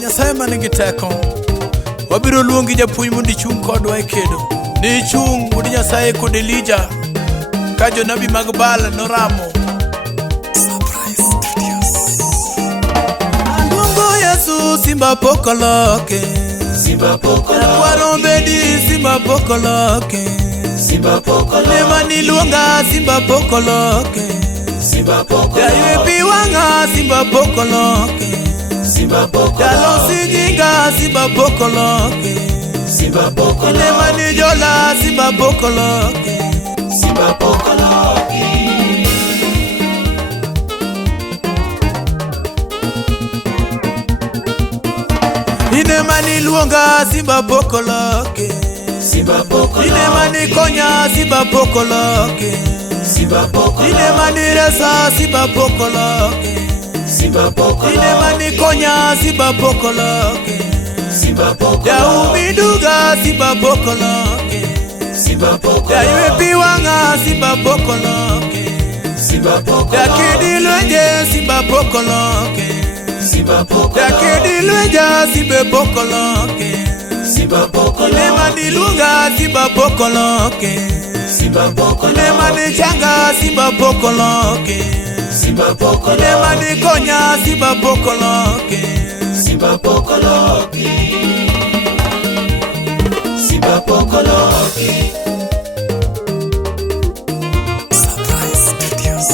Nyasaye manigi teko. Wabiro luongi japuonj mondo ichung' kodwa e kedo. Ni ichung' mondo Nyasaye kod Elija ka jonabi mag Baal noramo. Surprise Studios. Aluongo Yesu simba pokoloke. Simba pokoloke. Akwaro bedi simba pokoloke. Simba pokoloke. Nema niluonga simba pokoloke. Simba pokoloke. Yaywe piwanga simba pokoloke. Simba pokoloke. Dalosi nyinga simba pokoloke. Simba pokoloke. Nema nijola simba pokoloke. Simba pokoloke. Inema niluonga simba pokoloke. Simba pokoloke. Inema nikonya simba pokoloke. Simba pokoloke. Inema niresa simba pokoloke. Simba pokoloke. Inema nikonya simba pokoloke. Simba pokoloke. Yaumiduga simba pokoloke. Simba pokoloke. Yaywe piwanga simba pokoloke. Simba pokoloke. Yakidilwenje simba pokoloke. Simba pokoloke. Yakidilwenja simba pokoloke. Simba pokoloke. Inema nilunga simba pokoloke. Simba pokoloke. Inema nichanga simba pokoloke. Simba pokoloke. Inema nikonya simba pokoloke. Simba pokoloke. Simba pokoloke. Surprise Studios.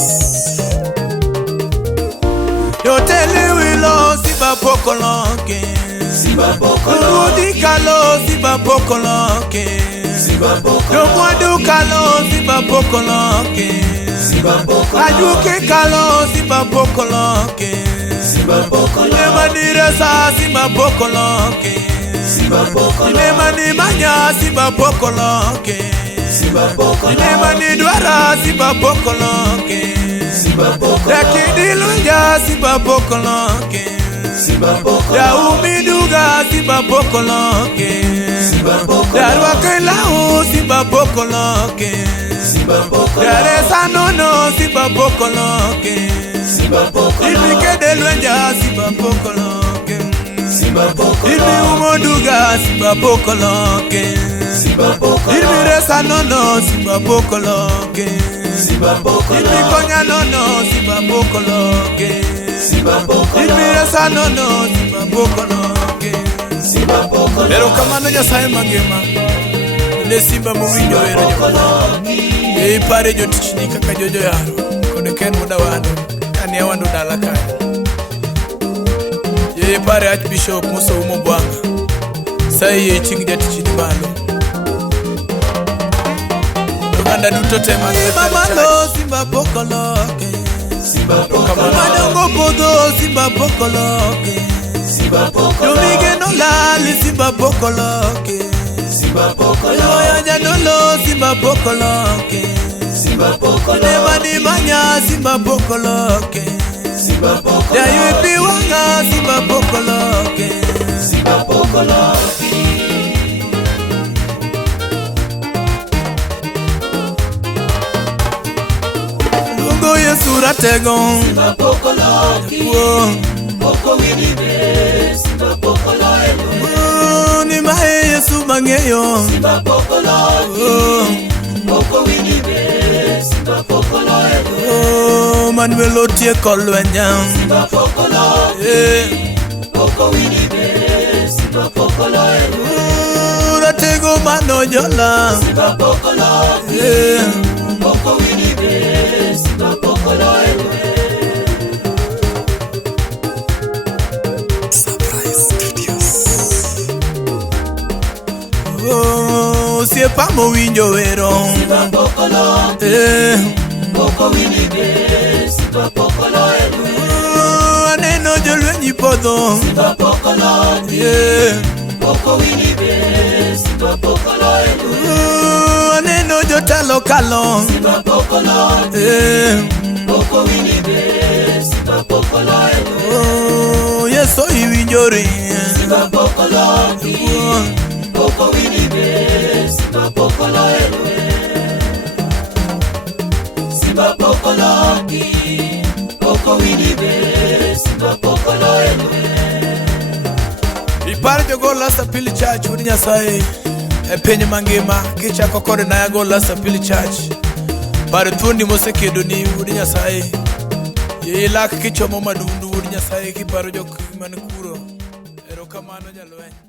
Yoteli wilo simba pokoloke. Simba pokoloke. Urudi kalo simba pokoloke. Simba pokoloke. Yomwadu kalo simba pokoloke. Simba pokoloke. Ajuke kalo simba pokoloke. Simba pokoloke. Inema niresa simba pokoloke. Simba pokoloke. Inema nimanya simba pokoloke. Simba pokoloke. Inema nidwara simba pokoloke. Simba pokoloke. Yakidilunja simba pokoloke. Simba pokoloke. Yaumiduga simba pokoloke. Simba pokoloke. Yarwakelahu simba pokoloke. Simba pokoloke. Yaresa nono simba pokoloke. Simba pokoloke. Ilmikedelwenja simba pokoloke. Simba pokoloke. Ilmi umoduga simba pokoloke. Simba pokoloke. Ilmi resa nono simba pokoloke. Simba pokoloke. Ilmi konya nono simba pokoloke. Simba pokoloke. Ilmi resa nono simba pokoloke. Simba pokoloke. Ero kamano Nyasaye mangima. Ne simba mowinjo ero Nyasaye. Ipare jotichni kaka jojo yaro. Kone ken muda wando. Kani awando dala kaya. Ipare Archbishop Musa Umobwanga. Sai ye ching jatichni malo. Uganda duto tema mama lo simba pokoloke. Simba pokoloke. Madongo podo simba pokoloke. Simba pokoloke. Yomige no lali simba pokoloke. Simba pokoloke. Yoya janolo simba pokoloke. Simba pokoloke. Inema ni manya simba pokoloke. Simba pokoloke. Yaywe piwanga simba pokoloke. Simba pokoloke. Lungo Yesu ratego. Simba pokoloke. Poko winibe. Simba pokoloke. Ni mae Yesu mangeyo. Simba pokoloke. Poko winibe. Simba pokoloke. Manuel otie kolwenya. Simba pokoloke. Poko winibe. Simba pokoloke. Ratego mano jola. Simba pokoloke. Poko winibe. Simba pokoloke. Surprise Studios. Siepa mowinjo wero. Simba pokoloke. Poko winibe. Simba pokoloke. Aneno jolwenyi podho. Simba pokoloke. Poko winibe. Simba pokoloke. Aneno jotelo kalo. Simba pokoloke. Poko winibe. Simba pokoloke. Yeso iwinjori. Simba pokoloke. Poko winibe. Simba pokoloke. Simba pokoloke. Poko winibe. Simba pokoloke. Par jogo Last Appeal Church Udi Nyasaye e piny mangima kichako kod nayago Last Appeal Church. Par thuondi mosekedo ni Udi Nyasaye ilak kichomo madundu Udi Nyasaye kiparo jok man kuro. Erokamano jalweny.